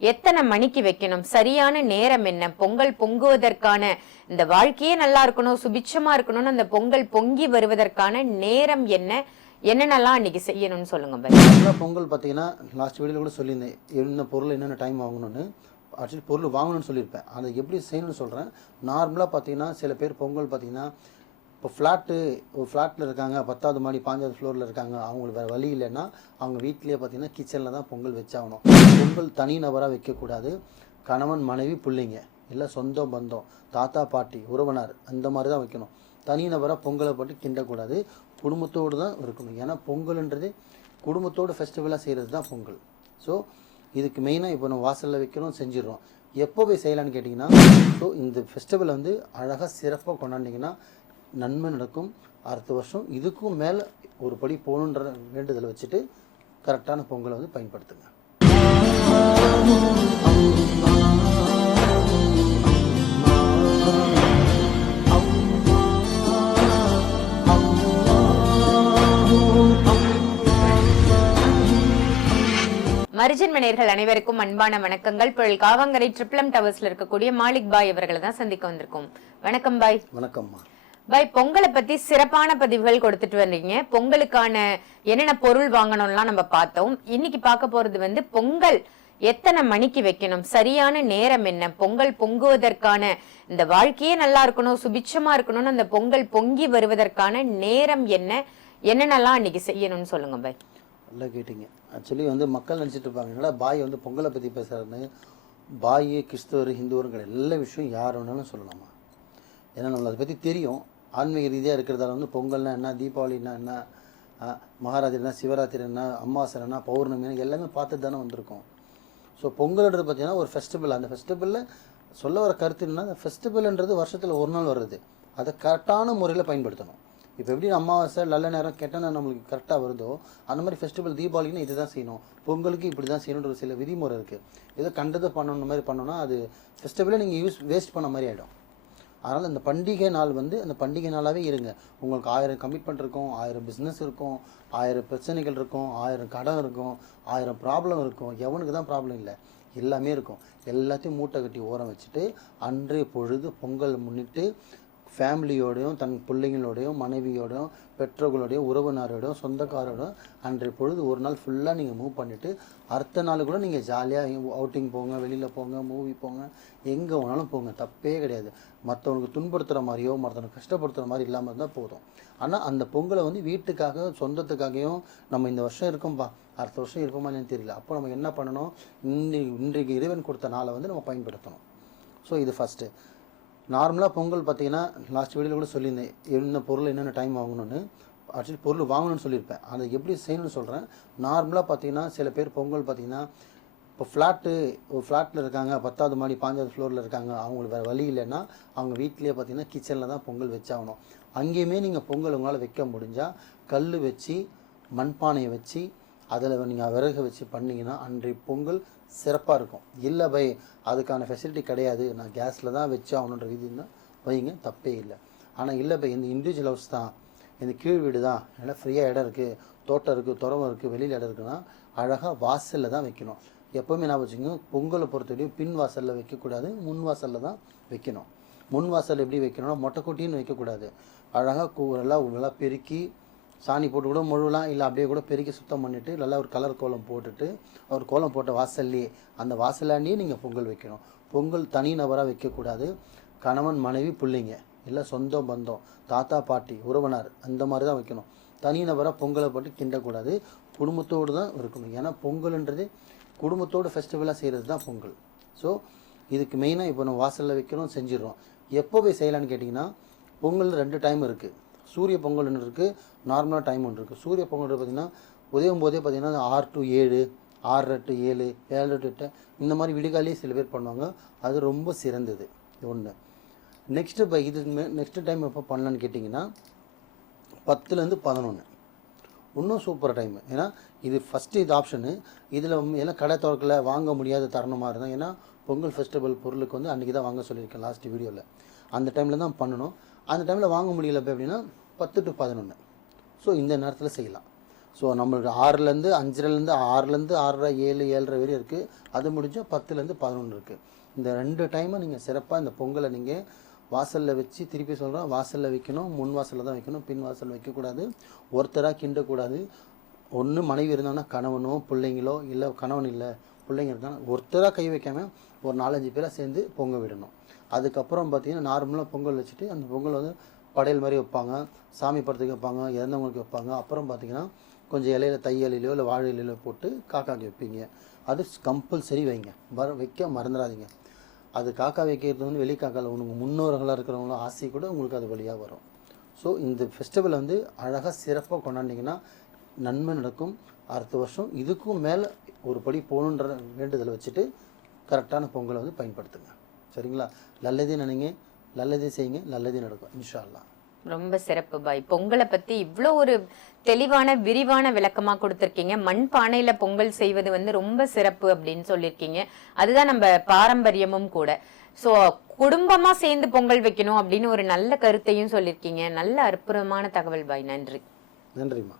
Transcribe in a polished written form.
எத்தனை மணிக்கு வைக்கணும், சரியான நேரம் என்ன, பொங்கல் பொங்குவதற்கான இந்த வாழ்க்கையே நல்லா இருக்கணும், சுபிட்சமா இருக்கணும்னு அந்த பொங்கல் பொங்கி வருவதற்கான நேரம் என்ன, என்னென்னலாம் அன்னைக்கு செய்யணும்னு சொல்லுங்க பாய். பொங்கல் பார்த்தீங்கன்னா லாஸ்ட் வீடியோவில் கூட சொல்லியிருந்தேன் என்ன பொருள் என்னென்ன டைம் வாங்கணும்னு. ஆக்சுவலி பொருள் வாங்கணும்னு சொல்லியிருப்பேன், அதை எப்படி செய்யணும்னு சொல்கிறேன். நார்மலாக பார்த்தீங்கன்னா சில பேர் பொங்கல் பார்த்தீங்கன்னா இப்போ ஒரு ஃப்ளாட்டில் இருக்காங்க, 10வது மாடி 5வது ஃப்ளோரில் இருக்காங்க, அவங்களுக்கு வேறு வழி இல்லைன்னா அவங்க வீட்லேயே பார்த்தீங்கன்னா கிச்சனில் தான் பொங்கல் வச்சாகணும். பொங்கல் தனி நபராக வைக்கக்கூடாது. கணவன் மனைவி பிள்ளைங்க இல்லை சொந்த பந்தம் தாத்தா பாட்டி உறவினர் அந்த மாதிரி தான் வைக்கணும். தனி நபராக பொங்கலை போட்டு கிண்டக்கூடாது. குடும்பத்தோடு தான் இருக்கணும். ஏன்னா பொங்கல்ன்றது குடும்பத்தோடு ஃபெஸ்டிவலாக செய்கிறது தான் பொங்கல். ஸோ இதுக்கு மெயினாக இப்போ நம்ம வாசலில் வைக்கிறோம், செஞ்சிடறோம். எப்போ போய் செய்யலான்னு கேட்டிங்கன்னா, ஸோ இந்த ஃபெஸ்டிவல் வந்து அழகாக சிறப்பாக கொண்டாண்டிங்கன்னா நன்மை நடக்கும். அடுத்த வருஷம் இதுக்கும் மேலே ஒரு படி போகணுன்ற வேண்டுதலை வச்சுட்டு கரெக்டான பொங்கலை வந்து பயன்படுத்துங்க. மரிஜன் மணியர்கள் அனைவருக்கும் அன்பான வணக்கங்கள். பொருள் காவாங்கரை ட்ரிப்ளம் டவர்ஸ்ல இருக்கக்கூடிய மாலிக் பாய் அவர்களை தான் சந்திக்க வந்திருக்கோம். வணக்கம் பாய். வணக்கம்மா பாய். பொங்கலை பத்தி சிறப்பான பதிவுகள் கொடுத்துட்டு வந்தீங்க. பொங்கலுக்கான என்னென்ன பொருள் வாங்கணும்லாம் நம்ம பார்த்தோம். இன்னைக்கு பார்க்க போறது வந்து பொங்கல் எத்தனை மணிக்கு வைக்கணும், சரியான நேரம் என்ன, பொங்கல் பொங்குவதற்கான இந்த வாழ்க்கையே நல்லா இருக்கணும், சுபிட்சமா இருக்கணும்னு அந்த பொங்கல் பொங்கி வருவதற்கான நேரம் என்ன, என்னென்னலாம் அன்னைக்கு செய்யணும்னு சொல்லுங்க பாய். நல்லா கேட்டீங்க. ஆக்சுவலி வந்து மக்கள் நினச்சிட்டு இருப்பாங்க என்னடா பாய் வந்து பொங்கலை பற்றி பேசுகிறாருன்னு. பாய் கிறிஸ்தவர் ஹிந்துவருங்கிற எல்லா விஷயம் யார் வேணாலும் சொல்லலாமா. ஏன்னா நம்மளை அதை பற்றி தெரியும். ஆன்மீக ரீதியாக இருக்கிறதால வந்து பொங்கல்னா என்ன, தீபாவளினா என்ன, மகாராஜினா, சிவராத்திரினா, அமாவாசைனா, பௌர்ணமினா எல்லாமே பார்த்து தானே வந்திருக்கோம். ஸோ பொங்கல்ன்றது பார்த்தீங்கன்னா ஒரு ஃபெஸ்டிவல். அந்த ஃபெஸ்டிவலில் சொல்ல வர கருத்து என்னன்னா, அந்த ஃபெஸ்டிவல்ன்றது வருஷத்தில் ஒரு நாள் வருது, அதை கரெக்டான முறையில் பயன்படுத்தணும். இப்போ எப்படி அமாவாசை நல்ல நேரம் கெட்ட நேரம் நம்மளுக்கு கரெக்டாக வருதோ அந்த மாதிரி ஃபெஸ்டிவல் தீபாவளின்னு இது தான் செய்யணும், பொங்கலுக்கு இப்படி தான் செய்யணுன்ற ஒரு சில விதிமுறை இருக்குது. ஏதோ கண்டதை பண்ணணும் மாதிரி பண்ணோன்னா அது ஃபெஸ்டிவலே நீங்கள் வேஸ்ட் பண்ண மாதிரி ஆகிடும். அதனால் அந்த பண்டிகை நாள் வந்து அந்த பண்டிகை நாளாகவே இருங்க. உங்களுக்கு 1000 கமிட்மெண்ட் இருக்கும், 1000 பிஸ்னஸ் இருக்கும், 1000 பிரச்சனைகள் இருக்கும், 1000 கடன் இருக்கும், 1000 ப்ராப்ளம் இருக்கும். எவனுக்கு தான் ப்ராப்ளம் இல்லை, எல்லாமே இருக்கும். எல்லாத்தையும் மூட்டை கட்டி ஓரம் வச்சுட்டு அன்றைய பொழுது பொங்கல் முன்னிட்டு ஃபேமிலியோடையும் தன் பிள்ளைங்களோடையும் மனைவியோடையும் பெற்றோர்களோடையும் உறவினரோடையும் சொந்தக்காரோடையும் அன்றைய பொழுது ஒரு நாள் ஃபுல்லாக நீங்கள் மூவ் பண்ணிவிட்டு அடுத்த நாள் கூட நீங்கள் ஜாலியாக அவுட்டிங் போங்க, வெளியில் போங்க, மூவி போங்க, எங்கே வேணாலும் போங்க, தப்பே கிடையாது. மற்றவனுக்கு துன்படுத்துகிற மாதிரியோ மற்றவனுக்கு கஷ்டப்படுத்துகிற மாதிரி இல்லாமல் இருந்தால் போதும். ஆனால் அந்த பொங்கலை வந்து வீட்டுக்காக சொந்தத்துக்காகவும் நம்ம இந்த வருஷம் இருக்கோம்பா, அடுத்த வருஷம் இருப்போமா இல்லைன்னு தெரியல. அப்போ நம்ம என்ன பண்ணணும், இன்றைக்கு இறைவன் கொடுத்த நாளை வந்து நம்ம பயன்படுத்தணும். ஸோ இது ஃபஸ்ட்டு. நார்மலாக பொங்கல் பார்த்தீங்கன்னா லாஸ்ட் வீடியோவில் கூட சொல்லியிருந்தேன் என்ன பொருள் என்னென்ன டைம் வாங்கணும்னு. ஆக்சுவலி பொருள் வாங்கணும்னு சொல்லியிருப்பேன், அதை எப்படி செய்யணும்னு சொல்கிறேன். நார்மலாக பார்த்தீங்கன்னா சில பேர் பொங்கல் பார்த்தீங்கன்னா இப்போ ஒரு ஃப்ளாட்டில் இருக்காங்க, 10வது மாடி 5வது ஃப்ளோரில் இருக்காங்க, அவங்களுக்கு வேறு வழி இல்லைன்னா அவங்க வீட்லேயே பார்த்தீங்கன்னா கிச்சனில் தான் பொங்கல் வச்சாகணும். அங்கேயுமே நீங்கள் பொங்கல் உங்களால் வைக்க முடிஞ்சால் கல் வச்சு மண்பானையை வச்சு அதில் நீங்கள் விறகு வச்சு பண்ணிங்கன்னா அன்றைய பொங்கல் சிறப்பாக இருக்கும். இல்லை பை அதுக்கான ஃபெசிலிட்டி கிடையாது, நான் கேஸில் தான் வச்சு ஆகணுன்ற விதின்னா வைங்க, தப்பே இல்லை. ஆனால் இல்லை பை இந்த இண்டிவிஜுவல் ஹவுஸ் தான், இந்த கீழ் வீடு தான், எல்லாம் ஃப்ரீயாக இடம் இருக்குது, தோட்டம் இருக்குது, துறவம் இருக்குது, வெளியில் இடம் இருக்குன்னா அழகாக வாசலில் தான் வைக்கணும். எப்போவுமே நான் வச்சுக்கோங்க, பொங்கலை பொறுத்தவரையும் பின் வாசலில் வைக்கக்கூடாது, முன் வாசலில் தான் வைக்கணும். முன் வாசல் எப்படி வைக்கணும்னா மொட்டைக்கொட்டின்னு வைக்கக்கூடாது. அழகாக நல்லா பெருக்கி சாணி போட்டு கூட முழுவலாம், இல்லை அப்படியே கூட பெருக்கி சுத்தம் பண்ணிவிட்டு நல்லா ஒரு கலர் கோலம் போட்டுட்டு ஒரு கோலம் போட்ட வாசல்லையே அந்த வாசலாண்டியே நீங்கள் பொங்கல் வைக்கணும். பொங்கல் தனி நபராக வைக்கக்கூடாது. கணவன் மனைவி பிள்ளைங்க இல்லை சொந்த பந்தம் தாத்தா பாட்டி உறவினர் அந்த மாதிரி தான் வைக்கணும். தனி நபராக பொங்கலை போட்டு கிண்டக்கூடாது. குடும்பத்தோடு தான் இருக்கணும். ஏன்னா பொங்கல்ன்றது குடும்பத்தோடு ஃபெஸ்டிவலாக செய்கிறது தான் பொங்கல். ஸோ இதுக்கு மெயினாக இப்போ நம்ம வாசலில் வைக்கிறோம், செஞ்சிடறோம். எப்போ போய் செய்யலான்னு கேட்டிங்கன்னா, பொங்கல் 2 டைம் இருக்குது. சூரிய பொங்கல் ஒன்று இருக்குது, நார்மலாக டைம் ஒன்று இருக்குது. சூரிய பொங்கல் பார்த்திங்கன்னா உதயம் போதே பார்த்திங்கன்னா 6 to 7, 6 to 7, 7 to 8 இந்த மாதிரி விடிகாலையே சில பேர் பண்ணுவாங்க. அது ரொம்ப சிறந்தது ஒன்று. நெக்ஸ்ட்டு இப்போ நெக்ஸ்ட்டு டைம் எப்போ பண்ணலான்னு கேட்டிங்கன்னா 10லேருந்து 11 இன்னும் சூப்பர் டைமு. ஏன்னா இது ஃபஸ்ட்டு இது ஆப்ஷனு. இதில் எல்லாம் கடை திறக்கல வாங்க முடியாத தருணமாக இருந்தால், ஏன்னா பொங்கல் ஃபெஸ்டிவல் பொருளுக்கு வந்து அன்றைக்கி தான் வாங்க சொல்லியிருக்கேன் லாஸ்ட் வீடியோவில். அந்த டைமில் தான் பண்ணணும். அந்த டைமில் வாங்க முடியல அப்படின்னா 10 to 11. ஸோ இந்த நேரத்தில் செய்யலாம். ஸோ நம்மளுக்கு 6லேருந்து 5லேருந்து 6லேருந்து 6:30 7 7:30 வரையும் இருக்குது. அது முடிஞ்சால் 10லேருந்து 11 இருக்குது. இந்த 2 டைமும் நீங்கள் சிறப்பாக இந்த பொங்கலை நீங்கள் வாசலில் வச்சு, திருப்பி சொல்கிறோம், வாசலில் வைக்கணும். முன் வாசலில் தான் வைக்கணும், பின் வாசல் வைக்கக்கூடாது. ஒருத்தராக கிண்டக்கூடாது. ஒன்று மனைவி இருந்தாங்கன்னா கணவனோ பிள்ளைங்களோ, இல்லை கணவன் இல்லை பிள்ளைங்க இருந்தாங்கன்னா ஒருத்தராக கை வைக்காமல் ஒரு 4-5 பேராக சேர்ந்து பொங்க விடணும். அதுக்கப்புறம் பார்த்திங்கன்னா நார்மலாக பொங்கல் வச்சுட்டு அந்த பொங்கல் வந்து படையல் மாதிரி வைப்பாங்க, சாமி படத்துக்கு வைப்பாங்க, இறந்தவங்களுக்கு வைப்பாங்க. அப்புறம் பார்த்திங்கன்னா கொஞ்சம் இலையில தை இலையிலையோ இல்லை வாழை இலையிலோ போட்டு காக்காக்கு வைப்பீங்க. அது கம்பல்சரி வைங்க, வைக்க மறந்துடாதீங்க. அது காக்கா வைக்கிறது வந்து வெளி காக்காவில் உங்கள் முன்னோர்களாக இருக்கிறவங்களும் ஆசை கூட உங்களுக்கு அது வழியாக வரும். ஸோ இந்த ஃபெஸ்டிவல் வந்து அழகாக சிறப்பாக கொண்டாடிங்கன்னா நன்மை நடக்கும். அடுத்த வருஷம் இதுக்கும் மேலே ஒரு படி போகணுன்ற வேண்டுதலை வச்சுட்டு கரெக்டான பொங்கலை வந்து பயன்படுத்துங்க. சரிங்களா? நல்லதே நினைங்க, நல்லதே செய்யுங்க, நல்லதே நடக்கும் இன்ஷா அல்லாஹ். ரொம்ப சிறப்பு பாய். பொங்கலை பத்தி இவ்வளோ ஒரு தெளிவான விரிவான விளக்கமா கொடுத்துருக்கீங்க. மண் பானையில பொங்கல் செய்வது வந்து ரொம்ப சிறப்பு அப்படின்னு சொல்லியிருக்கீங்க. அதுதான் நம்ம பாரம்பரியமும் கூட. ஸோ குடும்பமா சேர்ந்து பொங்கல் வைக்கணும் அப்படின்னு ஒரு நல்ல கருத்தையும் சொல்லியிருக்கீங்க. நல்ல அற்புதமான தகவல் பாய். நன்றி. நன்றிம்மா.